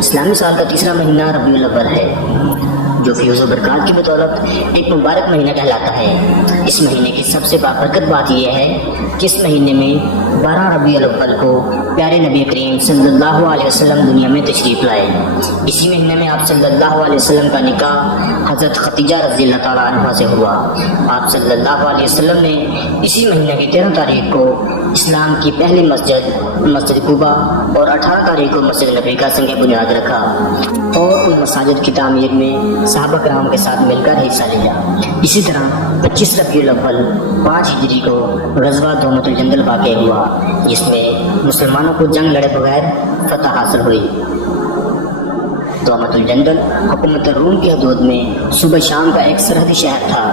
اسلامی سال کا تیسرا مہینہ ربیع الاول ہے، جو فیض و برکات کی بدولت ایک مبارک مہینہ کہلاتا ہے۔ اس مہینے کی سب سے بابرکت بات یہ ہے کہ اس مہینے میں 12 ربیع الاول کو پیارے نبی کریم صلی اللہ علیہ وسلم دنیا میں تشریف لائے۔ اسی مہینے میں آپ صلی اللہ علیہ وسلم کا نکاح حضرت خدیجہ رضی اللہ تعالیٰ عنہا سے ہوا۔ آپ صلی اللہ علیہ وسلم نے اسی مہینے کی 13 تاریخ کو اسلام کی پہلی مسجد قباء اور 18 تاریخ کو مسجد نبی کا سنگ بنیاد رکھا اور ان مساجد کی تعمیر میں صحابہ کرام کے ساتھ مل کر حصہ لیا۔ اسی طرح 25 ربیع الاول 5 ہجری کو غزوہ دومۃ الجندل واقع ہوا، جس میں مسلمانوں کو جنگ لڑے بغیر فتح حاصل ہوئی۔ دومۃ الجندل حکومت روم کی حدود میں صوبہ شام کا ایک سرحدی شہر تھا،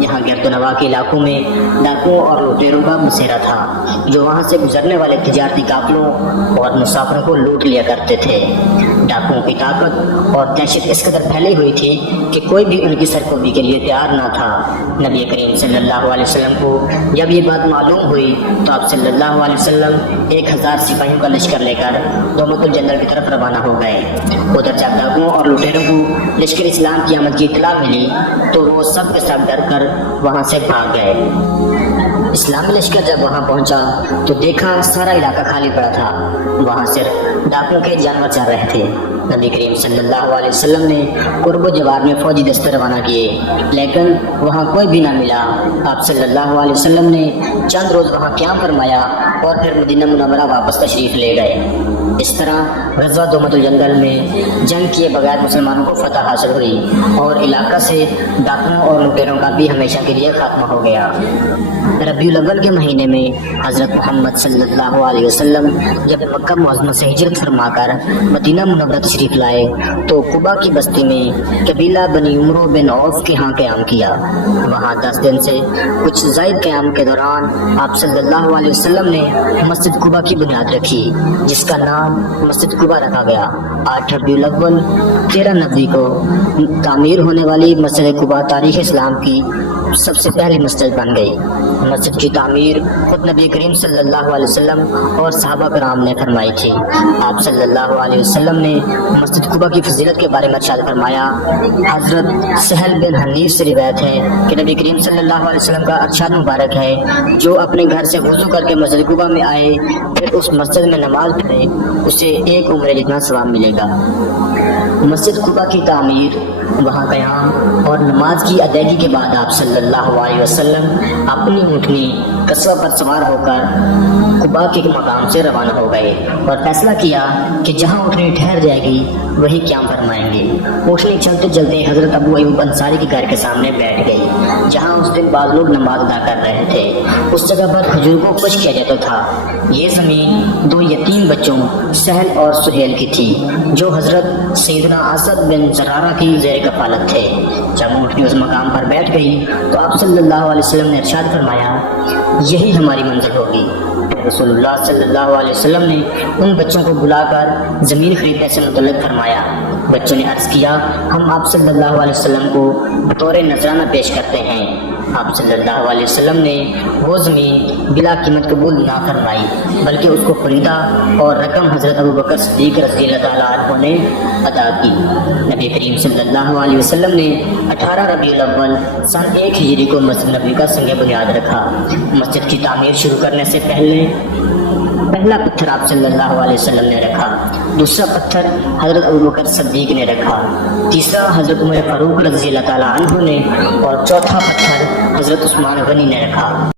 جہاں گرد و نواح کے علاقوں میں ڈاکوؤں اور لٹیروں کا بسیرا تھا، جو وہاں سے گزرنے والے تجارتی قافلوں اور مسافروں کو لوٹ لیا کرتے تھے۔ ڈاکوؤں کی طاقت اور دہشت اس قدر پھیلی ہوئی تھی کہ کوئی بھی ان کی سرکوبی کے لیے تیار نہ تھا۔ نبی کریم صلی اللہ علیہ وسلم کو جب یہ بات معلوم ہوئی تو آپ صلی اللہ علیہ وسلم 1000 سپاہیوں کا لشکر لے کر دومۃ الجندل کی طرف روانہ ہو گئے۔ ادھر جب ڈاکوؤں اور لٹیروں کو لشکر اسلام کی آمد کی اطلاع ملی تو وہ سب کے ساتھ ڈر کر وہاں سے بھاگ گئے۔ اسلامی لشکر جب وہاں پہنچا تو دیکھا سارا علاقہ خالی پڑا تھا، وہاں صرف ڈاکوؤں کے جانور چل رہے تھے۔ نبی کریم صلی اللہ علیہ وسلم نے قرب و جوار میں فوجی دستے روانہ کیے، لیکن وہاں کوئی بھی نہ ملا۔ آپ صلی اللہ علیہ وسلم نے چند روز وہاں قیام فرمایا اور پھر مدینہ منورہ واپس تشریف لے گئے۔ اس طرح غزوہ دومۃ الجندل میں جنگ کیے بغیر مسلمانوں کو فتح حاصل ہوئی اور علاقہ سے ڈاکوؤں اور لٹیروں کا بھی ہمیشہ کے لیے خاتمہ ہو گیا۔ ربیع الاول کے مہینے میں حضرت محمد صلی اللہ علیہ وسلم جب مکہ معظمہ سے ہجرت فرما کر مدینہ منورہ تشریف لائے تو قباء کی بستی میں قبیلہ بنی عمرو بن عوف کے ہاں قیام کیا۔ وہاں 10 دن سے کچھ زائد قیام کے دوران آپ صلی اللہ علیہ وسلم نے مسجد قباء کی بنیاد رکھی، جس کا نام مسجد قباء رکھا گیا۔ 8 ربیع الاول 13 نبوی کو تعمیر ہونے والی مسجد قباء تاریخ اسلام کی سب سے پہلی مسجد بن گئی۔ مسجد کی تعمیر خود نبی کریم صلی اللہ علیہ وسلم اور صحابہ کرام نے فرمائی تھی۔ آپ صلی اللہ علیہ وسلم نے مسجد قباء کی فضیلت کے بارے میں ارشاد فرمایا۔ حضرت سہل بن حنیف سے روایت ہے کہ نبی کریم صلی اللہ علیہ وسلم کا ارشاد مبارک ہے، جو اپنے گھر سے وضو کر کے مسجد قباء میں آئے پھر اس مسجد میں نماز پڑھے، اسے 1 عمرے جتنا ثواب ملے گا۔ مسجد قباء کی تعمیر، وہاں قیام اور نماز کی ادائیگی کے بعد آپ صلی اللہ علیہ وسلم اپنی اونٹنی قصوہ پر سوار ہو کر قباء کے مقام سے روانہ ہو گئے اور فیصلہ کیا کہ جہاں اونٹنی ٹھہر جائے گی وہی قیام فرمائیں گے۔ اونٹنی چلتے چلتے حضرت ابو ایوب انصاری کے گھر کے سامنے بیٹھ گئی، جہاں اس دن بعض لوگ نماز ادا کر رہے تھے۔ اس جگہ پر کھجور کو خشک کیا جاتا تھا۔ یہ زمین 2 یتیم بچوں سہل اور سہیل کی تھی، جو حضرت سیدنا اسد بن زرارہ کی زیر کفالت تھے۔ جب اونٹنی اس مقام پر بیٹھ گئی تو آپ صلی اللہ علیہ وسلم نے ارشاد فرمایا، یہی ہماری منزل ہوگی۔ رسول اللہ صلی اللہ علیہ وسلم نے ان بچوں کو بلا کر زمین خریدنے سے متعلق فرمایا۔ بچوں نے عرض کیا، ہم آپ صلی اللہ علیہ وسلم کو بطور نذرانہ پیش کرتے ہیں۔ آپ صلی اللہ علیہ وسلم نے وہ زمین بلا قیمت قبول نہ فرمائی، بلکہ اس کو خریدا اور رقم حضرت ابوبکر صدیق رضی اللہ تعالیٰ عنہ نے ادا کی۔ نبی کریم صلی اللہ علیہ وسلم نے 18 ربیع الاول سن 1 ہجری کو مسجد نبی کا سنگ بنیاد رکھا۔ مسجد کی تعمیر شروع کرنے سے پہلا پتھر آپ صلی اللہ علیہ وسلم نے رکھا، دوسرا پتھر حضرت ابوبکر صدیق نے رکھا، تیسرا حضرت عمر فاروق رضی اللہ تعالیٰ عنہ نے اور چوتھا پتھر حضرت عثمان غنی نے رکھا۔